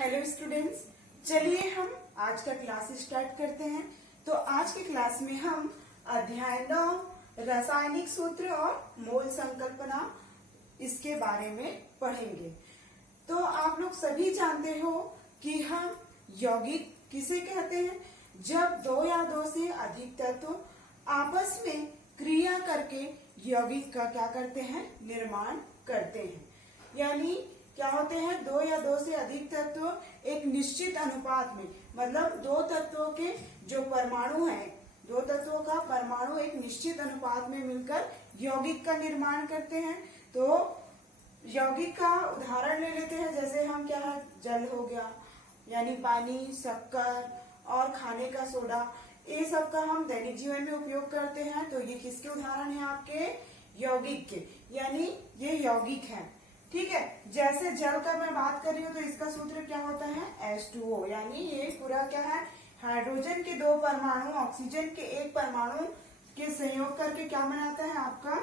Hello students, चलिए हम आज का क्लास स्टार्ट करते हैं। तो आज के क्लास में हम अध्याय 9 रासायनिक सूत्र और मोल संकल्पना इसके बारे में पढ़ेंगे। तो आप लोग सभी जानते हो कि हम यौगिक किसे कहते हैं, जब दो या दो से अधिक तत्व आपस में क्रिया करके यौगिक का क्या करते हैं, निर्माण करते हैं। यानी क्या होते हैं, दो या दो से अधिक तत्व एक निश्चित अनुपात में, मतलब दो तत्वों के जो परमाणु हैं, दो तत्वों का परमाणु एक निश्चित अनुपात में मिलकर यौगिक का निर्माण करते हैं। तो यौगिक का उदाहरण ले लेते हैं, जैसे हम क्या है, जल हो गया यानी पानी, शक्कर और खाने का सोडा, ये सब का हम दैनिक जीवन में उपयोग करते हैं। तो ये किसके उदाहरण है, आपके यौगिक के, यानी ये यौगिक है। ठीक है, जैसे जल का मैं बात कर रही हूँ तो इसका सूत्र क्या होता है, H2O, यानी ये पूरा क्या है, हाइड्रोजन के दो परमाणु ऑक्सीजन के एक परमाणु के संयोग करके क्या बनाता है आपका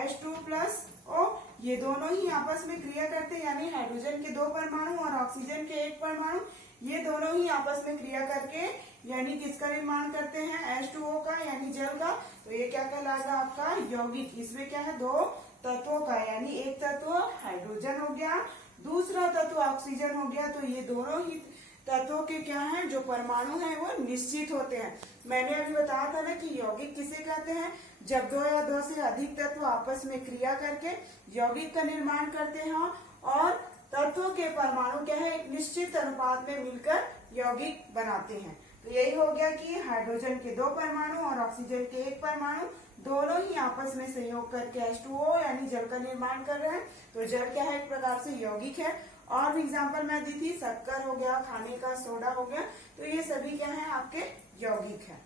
H2+O। ये दोनों ही आपस में क्रिया करते हैं, यानी हाइड्रोजन के दो परमाणु और ऑक्सीजन के एक परमाणु, ये दोनों ही आपस में क्रिया करके यानी किसका निर्माण करते हैं, H2O का, यानी जल का। तो ये क्या कहलाएगा आपका यौगिक। इसमें क्या है, दो तत्वों का, यानी एक तत्व हाइड्रोजन हो गया, दूसरा तत्व ऑक्सीजन हो गया। तो ये दोनों ही तत्वों के क्या है, जो परमाणु है वो निश्चित होते हैं। मैंने अभी बताया था ना कि यौगिक किसे कहते हैं, जब दो या दो से अधिक तत्व आपस में क्रिया करके यौगिक का निर्माण करते हैं और तत्वों के परमाणु क्या है, एक निश्चित अनुपात में मिलकर यौगिक बनाते हैं। तो यही हो गया कि हाइड्रोजन के दो परमाणु और ऑक्सीजन के एक परमाणु दोनों ही आपस में संयोग करके H2O यानी जल का निर्माण कर रहे हैं। तो जल क्या है, एक प्रकार से यौगिक है। और भी एग्जाम्पल मैं दी थी, शक्कर हो गया, खाने का सोडा हो गया, तो ये सभी क्या है, आपके यौगिक है।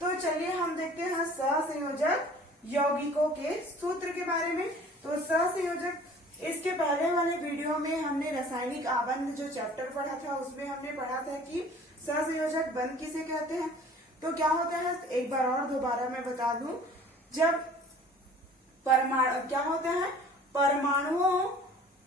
तो चलिए हम देखते हैं सहसंयोजक यौगिकों के सूत्र के बारे में। तो सहसंयोजक, इसके पहले वाले वीडियो में हमने रासायनिक आबंध जो चैप्टर पढ़ा था उसमें हमने पढ़ा था कि सहसंयोजक बंध किसे कहते हैं। तो क्या होता है, एक बार और दोबारा मैं बता दूं, जब परमाणु क्या होता है, परमाणुओं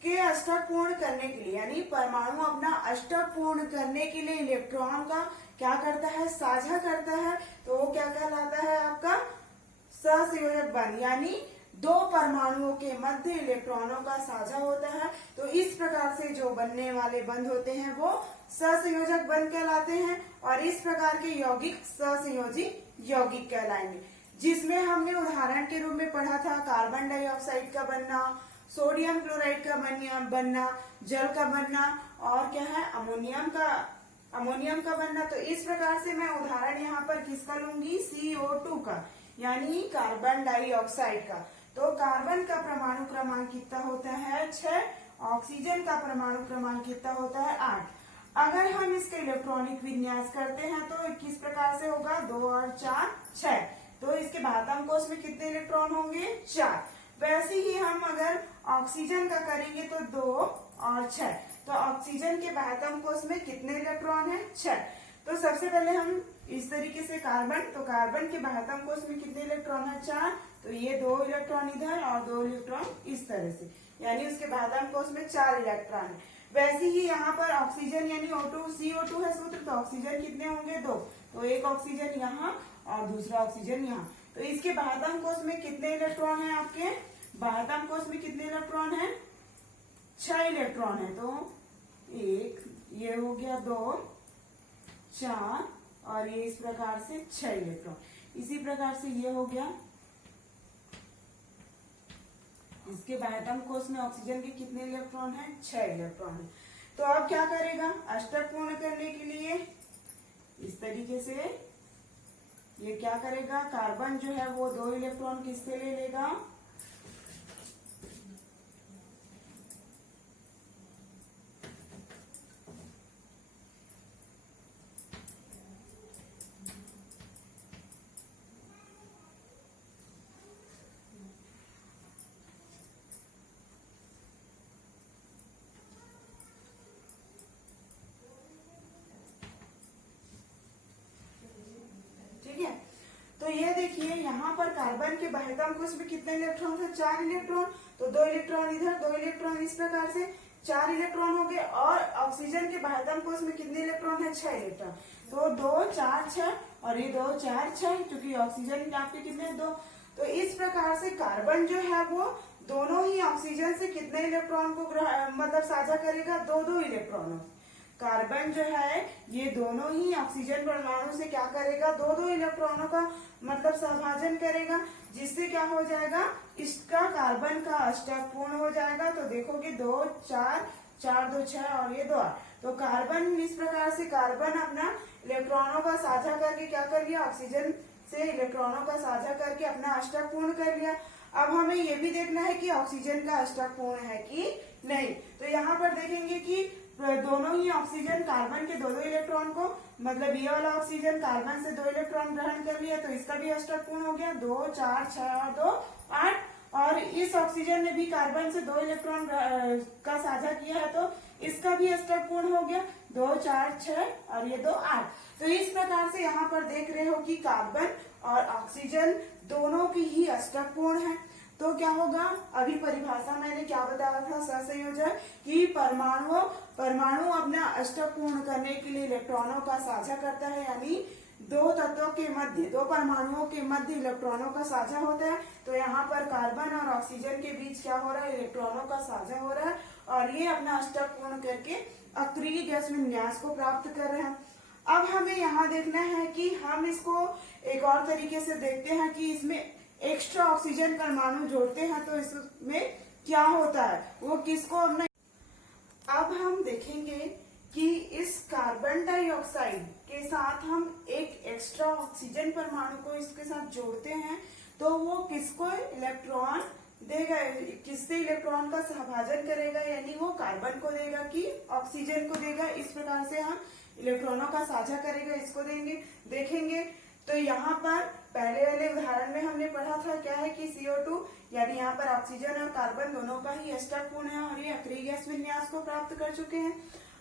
के अष्टक पूर्ण करने के लिए, यानी परमाणु अपना अष्टक पूर्ण करने के लिए इलेक्ट्रॉन का क्या करता है, साझा करता है, तो वो क्या कहलाता है आपका सहसंयोजक बंध। यानी दो परमाणुओं के मध्य इलेक्ट्रॉनों का साझा होता है। तो इस प्रकार से जो बनने वाले बंध होते हैं वो सहसंयोजक बंध कहलाते हैं। और इस प्रकार के यौगिक सहसंयोजी यौगिक कहलाएंगे, जिसमें हमने उदाहरण के रूप में पढ़ा था कार्बन डाइऑक्साइड का बनना, सोडियम क्लोराइड का बनना, जल का बनना और क्या है, अमोनियम का बनना। तो इस प्रकार से मैं उदाहरण यहाँ पर किसका लूंगी, CO2 का, यानी कार्बन डाइऑक्साइड का। तो कार्बन का परमाणु क्रमांक कितना होता है, 6, ऑक्सीजन का परमाणु क्रमांक कितना होता है, 8। अगर हम इसका इलेक्ट्रॉनिक विन्यास करते हैं तो किस प्रकार से होगा, 2 और 4 6। तो इसके बाह्यतम कोश में कितने इलेक्ट्रॉन होंगे, 4। वैसे ही हम अगर ऑक्सीजन का करेंगे तो 2 और 6। तो ऑक्सीजन के बाह्यतम कोश में कितने इलेक्ट्रॉन है, 6। तो सबसे पहले हम इस तरीके से कार्बन, तो कार्बन के बाह्यतम कोश में कितने इलेक्ट्रॉन है, 4। तो ये 2 इलेक्ट्रॉन इधर और 2 इलेक्ट्रॉन इस तरह से, यानी उसके बाह्यतम कोश में 4 इलेक्ट्रॉन है। वैसे ही यहाँ पर ऑक्सीजन यानी O2 CO2 है सूत्र, तो ऑक्सीजन कितने होंगे, 2। तो एक ऑक्सीजन यहाँ और दूसरा ऑक्सीजन यहाँ। तो इसके बाह्यतम कोश में कितने इलेक्ट्रॉन है, आपके बाह्यतम कोश में कितने इलेक्ट्रॉन है, 6 इलेक्ट्रॉन है। तो 1, ये हो गया 2, 4 और ये इस प्रकार से 6 इलेक्ट्रॉन। इसी प्रकार से ये हो गया, इसके बाह्यतम कोश में ऑक्सीजन के कितने इलेक्ट्रॉन है, 6 इलेक्ट्रॉन है। तो अब क्या करेगा, अष्टक पूर्ण करने के लिए इस तरीके से ये क्या करेगा, कार्बन जो है वो 2 इलेक्ट्रॉन किससे ले लेगा, तो ये देखिए यहाँ पर कार्बन के बाह्यतम कोश में कितने इलेक्ट्रॉन थे, 4 इलेक्ट्रॉन। तो 2 इलेक्ट्रॉन इधर, 2 इलेक्ट्रॉन इस प्रकार से, 4 इलेक्ट्रॉन हो गए और ऑक्सीजन के बाह्यतम कोश में कितने इलेक्ट्रॉन है? 6 इलेक्ट्रॉन। तो 2 4 6 और ये 2 4 6 क्योंकि ऑक्सीजन आपके कितने 2। तो इस प्रकार से कार्बन जो है वो दोनों ही ऑक्सीजन से कितने इलेक्ट्रॉन को मतलब साझा करेगा? 2 इलेक्ट्रॉनों। कार्बन जो है ये दोनों ही ऑक्सीजन परमाणु से क्या करेगा? 2 इलेक्ट्रॉनों का मतलब सहभाजन करेगा, जिससे क्या हो जाएगा? इसका कार्बन का अष्टक पूर्ण हो जाएगा। तो देखोगे 2 4 4 2 6 और ये 2 8। तो कार्बन इस प्रकार से कार्बन अपना इलेक्ट्रॉनों का साझा करके क्या कर लिया? ऑक्सीजन से इलेक्ट्रॉनों का साझा करके अपना अष्टक पूर्ण कर लिया। अब हमें ये भी देखना है कि ऑक्सीजन का अष्टक पूर्ण है कि नहीं। तो यहाँ पर देखेंगे कि दोनों ही ऑक्सीजन कार्बन के 2 इलेक्ट्रॉन को मतलब ये वाला ऑक्सीजन कार्बन से 2 इलेक्ट्रॉन ग्रहण कर लिया, तो इसका भी अष्टक पूर्ण हो गया। 2 4 6 और 2 8। और इस ऑक्सीजन ने भी कार्बन से 2 इलेक्ट्रॉन का साझा किया है, तो इसका भी अष्टक पूर्ण हो गया। 2 4 6 और ये 2 8। तो इस प्रकार से यहाँ पर देख रहे हो कि कार्बन और ऑक्सीजन दोनों की ही अष्टक पूर्ण है। तो क्या होगा? अभी परिभाषा मैंने क्या बताया था सहसंयोजक कि परमाणु अपना अष्टक पूर्ण करने के लिए इलेक्ट्रॉनों का साझा करता है, यानी 2 तत्वों के मध्य 2 परमाणुओं के मध्य इलेक्ट्रॉनों का साझा होता है। तो यहाँ पर कार्बन और ऑक्सीजन के बीच क्या हो रहा है? इलेक्ट्रॉनों का साझा हो रहा है और ये अपना अष्टक पूर्ण करके अक्रिय गैस विन्यास को प्राप्त कर रहे हैं। अब हमें यहाँ देखना है कि हम इसको एक और तरीके से देखते हैं कि इसमें एक्स्ट्रा ऑक्सीजन परमाणु जोड़ते हैं तो इसमें क्या होता है, वो किसको अपना। अब हम देखेंगे कि इस कार्बन डाइऑक्साइड के साथ हम एक एक्स्ट्रा ऑक्सीजन परमाणु को इसके साथ जोड़ते हैं तो वो किसको इलेक्ट्रॉन देगा, किससे इलेक्ट्रॉन का सहभाजन करेगा, यानी वो कार्बन को देगा कि ऑक्सीजन को देगा। इस प्रकार से हम इलेक्ट्रॉनों का साझा करेगा, इसको देखेंगे। तो यहाँ पर पहले वाले उदाहरण में हमने पढ़ा था क्या है कि CO2 यानी यहाँ पर ऑक्सीजन और कार्बन दोनों का ही अष्टक पूर्ण है और ये अक्रिय गैस विन्यास को प्राप्त कर चुके हैं।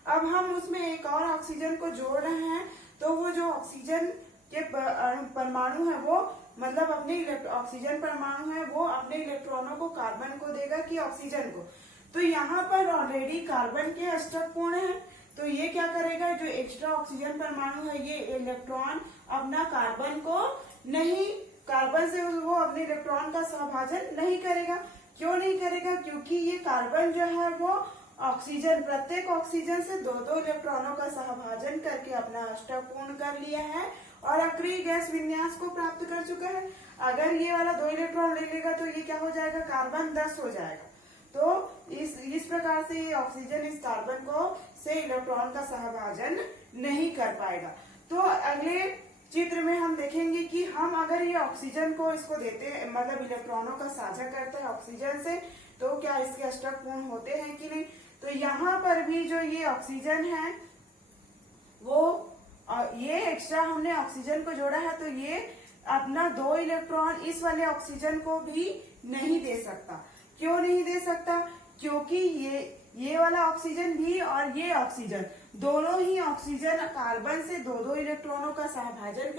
अब हम उसमें एक और ऑक्सीजन को जोड़ रहे हैं, तो वो जो ऑक्सीजन के परमाणु है वो मतलब अपने ऑक्सीजन परमाणु है वो अपने इलेक्ट्रॉनों को कार्बन को देगा कि ऑक्सीजन को। तो यहाँ पर ऑलरेडी कार्बन के अष्टक पूर्ण है, तो ये क्या करेगा? जो एक्स्ट्रा ऑक्सीजन परमाणु है ये इलेक्ट्रॉन अपना कार्बन को नहीं, कार्बन से वो अपने इलेक्ट्रॉन का सहभाजन नहीं करेगा। क्यों नहीं करेगा? क्योंकि ये कार्बन जो है वो ऑक्सीजन प्रत्येक ऑक्सीजन से 2 इलेक्ट्रॉनों का सहभाजन करके अपना अष्टक पूर्ण कर लिया है और अक्रिय गैस विन्यास को प्राप्त कर चुका है। अगर ये वाला 2 इलेक्ट्रॉन ले लेगा तो ये क्या हो जाएगा? कार्बन 10 हो जाएगा। तो इस प्रकार से ये ऑक्सीजन इस कार्बन को से इलेक्ट्रॉन का सहभाजन नहीं कर पाएगा। तो अगले चित्र में हम देखेंगे कि हम अगर ये ऑक्सीजन को इसको देते हैं मतलब इलेक्ट्रॉनों का साझा करते हैं ऑक्सीजन से, तो क्या इसके अष्टक पूर्ण होते हैं कि नहीं। तो यहाँ पर भी जो ये ऑक्सीजन है वो ये एक्स्ट्रा हमने ऑक्सीजन को जोड़ा है, तो ये अपना 2 इलेक्ट्रॉन इस वाले ऑक्सीजन को भी नहीं दे सकता। क्यों नहीं दे सकता? क्योंकि ये वाला ऑक्सीजन भी और ये ऑक्सीजन दोनों ही ऑक्सीजन कार्बन से 2 इलेक्ट्रॉनों का सहभाजन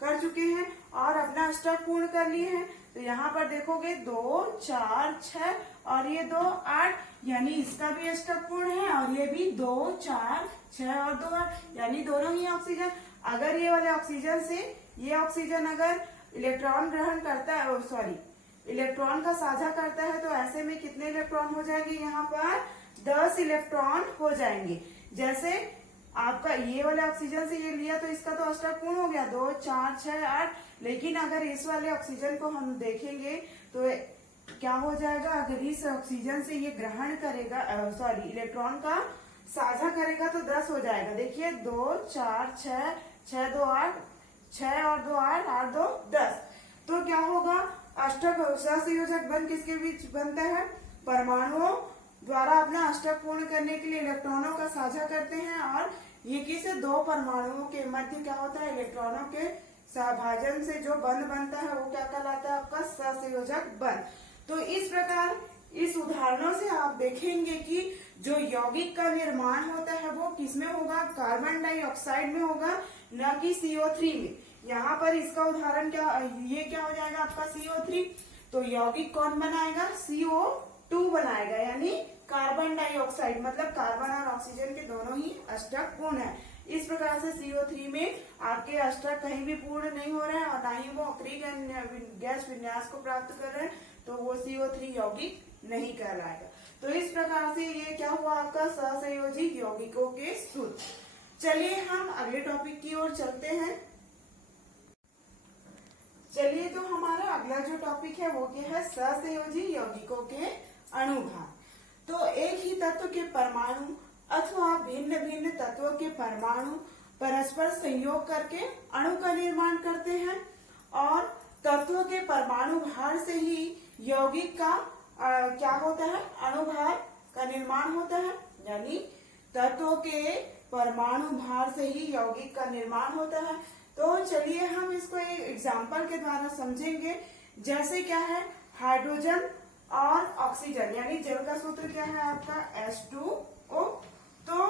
कर चुके हैं और अपना अष्टक पूर्ण कर लिए हैं। तो यहाँ पर देखोगे 2 4 6 और ये 2 8, यानी इसका भी अष्टक पूर्ण है और ये भी 2 4 6 और 2 8, यानी दोनों ही ऑक्सीजन। अगर ये वाले ऑक्सीजन से ये ऑक्सीजन अगर इलेक्ट्रॉन ग्रहण करता है इलेक्ट्रॉन का साझा करता है, तो ऐसे में कितने इलेक्ट्रॉन हो जाएंगे? यहाँ पर 10 इलेक्ट्रॉन हो जाएंगे। जैसे आपका ये वाले ऑक्सीजन से ये लिया तो इसका तो अष्टक पूर्ण हो गया 2 4 6 8, लेकिन अगर इस वाले ऑक्सीजन को हम देखेंगे तो क्या हो जाएगा? अगर इस ऑक्सीजन से ये ग्रहण करेगा इलेक्ट्रॉन का साझा करेगा तो 10 हो जाएगा। देखिए 2 4 6 6 2 8 6 और 2 8 8 2 10। तो क्या होगा? अष्टक सहसंयोजक बंध किसके बीच बनता है? परमाणुओं द्वारा अपना अष्टक पूर्ण करने के लिए इलेक्ट्रॉनों का साझा करते हैं और ये किसी 2 परमाणुओं के मध्य क्या होता है? इलेक्ट्रॉनों के सहभाजन से जो बंध बनता है वो क्या कहलाता है? आपका सहसंयोजक बंध। तो इस प्रकार इस उदाहरणों से आप देखेंगे कि जो यौगिक का निर्माण होता है वो किसमें होगा? कार्बन डाइऑक्साइड में होगा, न कि CO3 में। यहाँ पर इसका उदाहरण ये क्या हो जाएगा? आपका CO3। तो यौगिक कौन बनाएगा? CO 2 बनाएगा, यानी कार्बन डाइऑक्साइड मतलब कार्बन और ऑक्सीजन के दोनों ही अष्टक पूर्ण है। इस प्रकार से CO3 में आपके अष्टक कहीं भी पूर्ण नहीं हो रहे हैं और ना ही वो अक्रिय गैस विन्यास को प्राप्त कर रहे हैं, तो वो CO3 यौगिक नहीं कहलाएगा। तो इस प्रकार से ये क्या हुआ आपका सहसंयोजी यौगिकों के सूत्र। चलिए हम अगले टॉपिक की ओर चलते हैं। चलिए तो हमारा अगला जो टॉपिक है वो क्या है, सहसंयोजी यौगिकों के अणुभार। तो एक ही तत्व के परमाणु अथवा भिन्न भिन्न तत्वों के परमाणु परस्पर संयोग करके अणु का निर्माण करते हैं और तत्वों के परमाणु भार से ही यौगिक का क्या होता है, अणुभार का निर्माण होता है। यानी तत्वों के परमाणु भार से ही यौगिक का निर्माण होता है। तो चलिए हम इसको एक एग्जाम्पल के द्वारा समझेंगे। जैसे क्या है, हाइड्रोजन और ऑक्सीजन, यानी जल का सूत्र क्या है आपका H2O। तो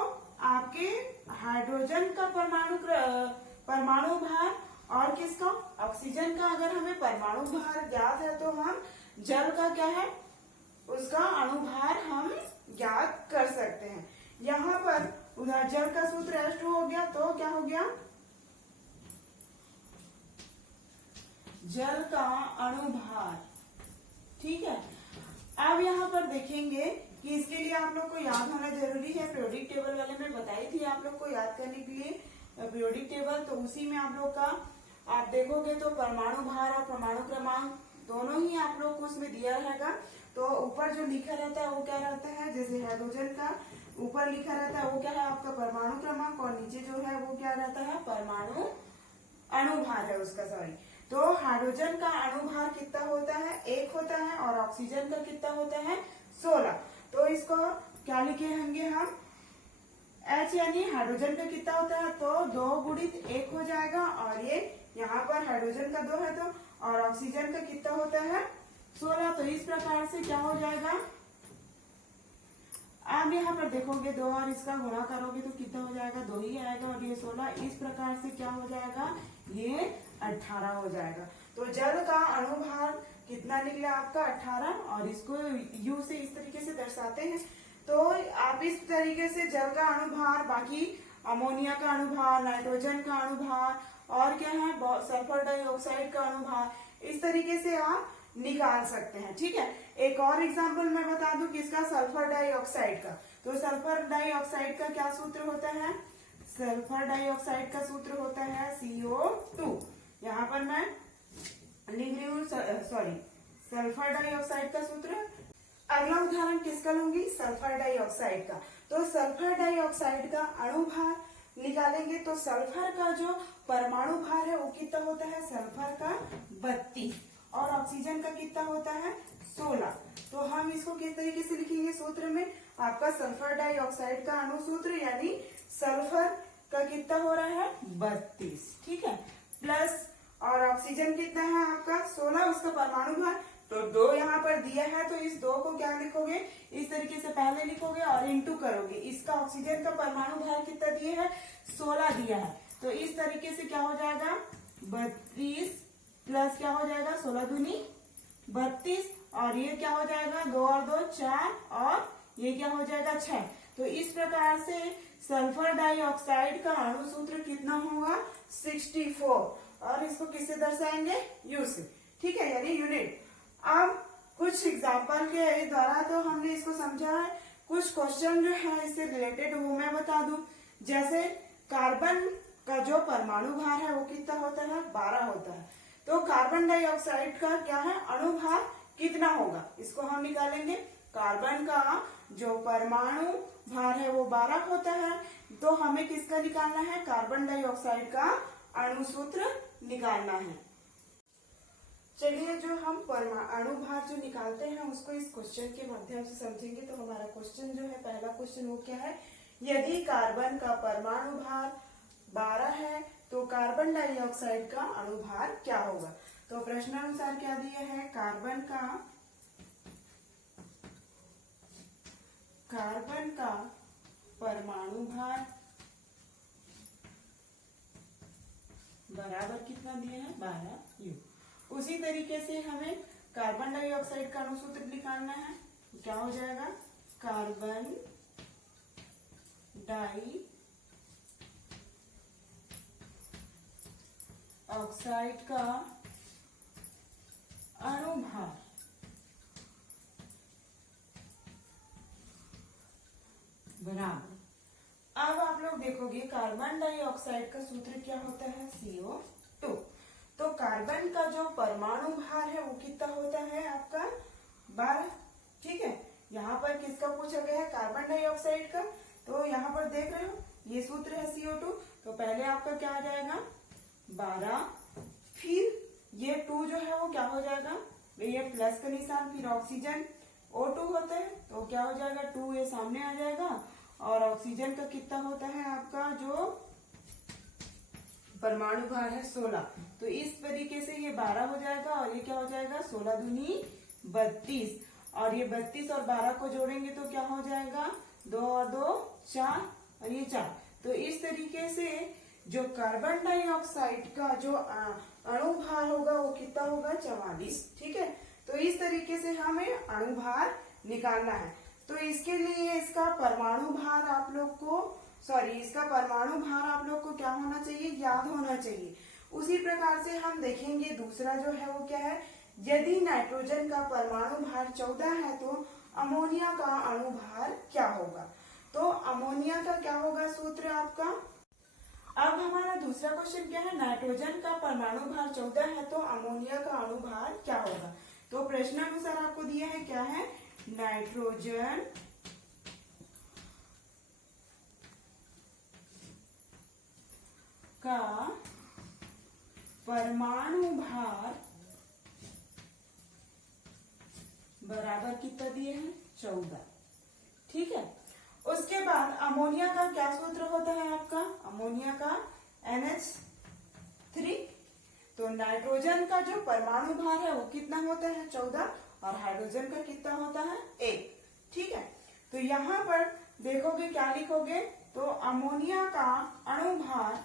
आपके हाइड्रोजन का परमाणु भार और किसका, ऑक्सीजन का अगर हमें परमाणु भार ज्ञात है तो हम जल का क्या है, उसका अणुभार हम ज्ञात कर सकते हैं। यहाँ पर उधर जल का सूत्र H2 हो गया, तो क्या हो गया, जल का अणुभार। ठीक है, अब यहाँ पर देखेंगे कि इसके लिए आप लोग को याद होना जरूरी है। पीरियोडिक टेबल वाले में बताई थी आप लोग को याद करने के लिए पीरियोडिक टेबल, तो उसी में आप लोग का आप देखोगे तो परमाणु भार और परमाणु क्रमांक दोनों ही आप लोग को उसमें दिया रहेगा। तो ऊपर जो लिखा रहता है वो क्या रहता है, जैसे हाइड्रोजन का ऊपर लिखा रहता है वो क्या है आपका परमाणु क्रमांक और नीचे जो है वो क्या रहता है, परमाणु अणुभार है उसका, सॉरी। तो हाइड्रोजन का अणुभार कितना होता है, 1 होता है और ऑक्सीजन का कितना होता है, 16। तो इसको क्या लिखे होंगे हम, H यानी हाइड्रोजन का कितना होता है, तो 2 गुणित 1 हो जाएगा और ये यहाँ पर हाइड्रोजन का 2 है तो, और ऑक्सीजन का कितना होता है 16। तो इस प्रकार से क्या हो जाएगा, आप यहाँ पर देखोगे 2 और इसका गुणा करोगे तो कितना हो जाएगा, 2 ही आएगा और ये 16। इस प्रकार से क्या हो जाएगा, ये 18 हो जाएगा। तो जल का अणुभार कितना निकला आपका 18 और इसको U से इस तरीके से दर्शाते हैं। तो आप इस तरीके से जल का अणुभार, बाकी अमोनिया का अणुभार, नाइट्रोजन का अणुभार और क्या है सल्फर डाइऑक्साइड का अणुभार, इस तरीके से आप निकाल सकते हैं। ठीक है, एक और एग्जाम्पल मैं बता दूं किसका, सल्फर डाइऑक्साइड का। तो सल्फर डाइऑक्साइड का क्या सूत्र होता है, सल्फर डाइऑक्साइड का सूत्र होता है CO2। यहाँ पर मैं लिख रही हूँ, सॉरी, सल्फर डाइऑक्साइड का सूत्र। अगला उदाहरण किसका लूंगी, सल्फर डाइऑक्साइड का। तो सल्फर डाइऑक्साइड का अणुभार निकालेंगे तो सल्फर का जो परमाणु भार है वो कितना होता है, सल्फर का 32 और ऑक्सीजन का कितना होता है 16। तो हम इसको किस तरीके से लिखेंगे सूत्र में, आपका सल्फर डाइऑक्साइड का अणु सूत्र यानी सल्फर का कितना हो रहा है 32, ठीक है, प्लस और ऑक्सीजन कितना है आपका 16, उसका परमाणु भार तो 2 यहाँ पर दिया है। तो इस 2 को क्या लिखोगे, इस तरीके से पहले लिखोगे और इंटू करोगे। इसका ऑक्सीजन का परमाणु भार कितना दिया है 16 दिया है, तो इस तरीके से क्या हो जाएगा 32 प्लस क्या हो जाएगा 16 दूनी 32 और ये क्या हो जाएगा 2 और 2 4 और ये क्या हो जाएगा 6। तो इस प्रकार से सल्फर डाइऑक्साइड का अणु सूत्र कितना होगा 64 और इसको किससे दर्शाएंगे U से, ठीक है, यानी यूनिट। अब कुछ एग्जाम्पल के द्वारा तो हमने इसको समझा है, कुछ क्वेश्चन जो है इससे रिलेटेड वो मैं बता दूं। जैसे कार्बन का जो परमाणु भार है वो कितना होता है 12 होता है, तो कार्बन डाइऑक्साइड का क्या है अणुभार कितना होगा, इसको हम निकालेंगे। कार्बन का जो परमाणु भार है वो 12 होता है, तो हमें किसका निकालना है, कार्बन डाइऑक्साइड का अणु सूत्र निकालना है। चलिए जो हम अणु भार जो निकालते हैं उसको इस क्वेश्चन के माध्यम से समझेंगे। तो हमारा क्वेश्चन जो है, पहला क्वेश्चन वो क्या है, यदि कार्बन का परमाणु भार 12 है तो कार्बन डाइऑक्साइड का अणु भार क्या होगा। तो प्रश्नानुसार क्या दिया है, कार्बन का परमाणु भार बराबर कितना दिया है 12U। उसी तरीके से हमें कार्बन डाइऑक्साइड का अणु सूत्र निकालना है। क्या हो जाएगा, कार्बन डाई ऑक्साइड का अणुभार बराबर। अब आप लोग देखोगे कार्बन डाइऑक्साइड का सूत्र क्या होता है, CO2। तो कार्बन का जो परमाणु भार है वो कितना होता है आपका 12। ठीक है, यहाँ पर किसका पूछा गया है, कार्बन डाइऑक्साइड का। तो यहाँ पर देख रहे हो ये सूत्र है CO2। तो पहले आपका क्या आ जाएगा 12, फिर ये 2 जो है वो क्या हो जाएगा, ये प्लस का निशान, फिर ऑक्सीजन O2 होता है तो क्या हो जाएगा 2, ये सामने आ जाएगा। और ऑक्सीजन का कितना होता है आपका जो परमाणु भार है 16। तो इस तरीके से ये 12 हो जाएगा और ये क्या हो जाएगा 16 दूनी 32। और ये 32 और 12 को जोड़ेंगे तो क्या हो जाएगा 2 और 2 4 और ये 4। तो इस तरीके से जो कार्बन डाइऑक्साइड का जो अणुभार होगा वो कितना होगा 44। ठीक है, तो इस तरीके से हमें अणुभार निकालना है। तो इसके लिए इसका परमाणु भार आप लोग को इसका परमाणु भार आप लोग को क्या होना चाहिए, याद होना चाहिए। उसी प्रकार से हम देखेंगे दूसरा जो है वो क्या है, यदि नाइट्रोजन का परमाणु भार 14 है तो अमोनिया का अणुभार क्या होगा। तो अमोनिया का क्या होगा सूत्र आपका। अब हमारा दूसरा क्वेश्चन क्या है, नाइट्रोजन का परमाणु भार 14 है तो अमोनिया का अणुभार क्या होगा। तो प्रश्नानुसार आपको दिया है क्या है, नाइट्रोजन का परमाणु भार बराबर कितना दिए हैं 14। ठीक है, उसके बाद अमोनिया का क्या सूत्र होता है आपका, अमोनिया का NH3। तो नाइट्रोजन का जो परमाणु भार है वो कितना होता है 14 और हाइड्रोजन का कितना होता है 1। ठीक है, तो यहाँ पर देखोगे क्या लिखोगे, तो अमोनिया का अणुभार,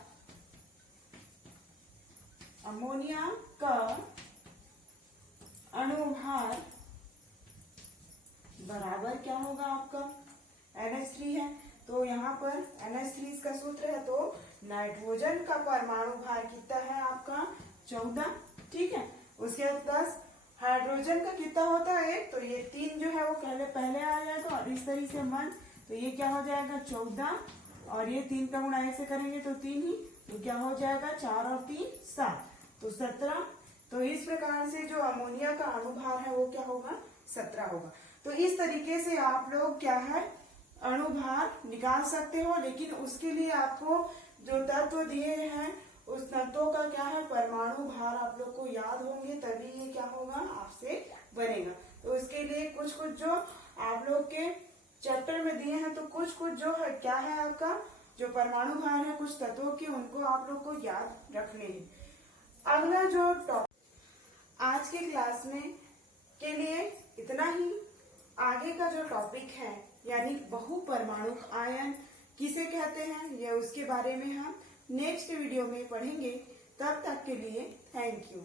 अमोनिया का अणुभार बराबर क्या होगा आपका NH3 है। तो यहाँ पर NH3 का सूत्र है, तो नाइट्रोजन का परमाणु भार कितना है आपका 14। ठीक है, उसके बाद 10 हाइड्रोजन का कितना होता है, तो ये 3 जो है वो पहले आ जाएगा और इस तरीके से 1। तो ये क्या हो जाएगा 14 और ये 3 का गुणा 1 से करेंगे तो 3 ही, तो क्या हो जाएगा 4 और 3 7, तो 17। तो इस प्रकार से जो अमोनिया का अणुभार है वो क्या होगा 17 होगा। तो इस तरीके से आप लोग क्या है अणुभार निकाल सकते हो, लेकिन उसके लिए आपको जो तत्व दिए हैं उस तत्वों का क्या है परमाणु भार आप लोग को याद होंगे, तभी ये क्या होगा आपसे बनेगा। तो इसके लिए कुछ कुछ जो आप लोग के चैप्टर में दिए हैं, तो कुछ कुछ जो है क्या है आपका जो परमाणु भार है कुछ तत्वों के, उनको आप लोग को याद रखने हैं। अगला जो टॉपिक आज के क्लास में के लिए इतना ही। आगे का जो टॉपिक है यानी बहुपरमाणुक आयन किसे कहते हैं या उसके बारे में हम नेक्स्ट वीडियो में पढ़ेंगे। तब तक के लिए थैंक यू।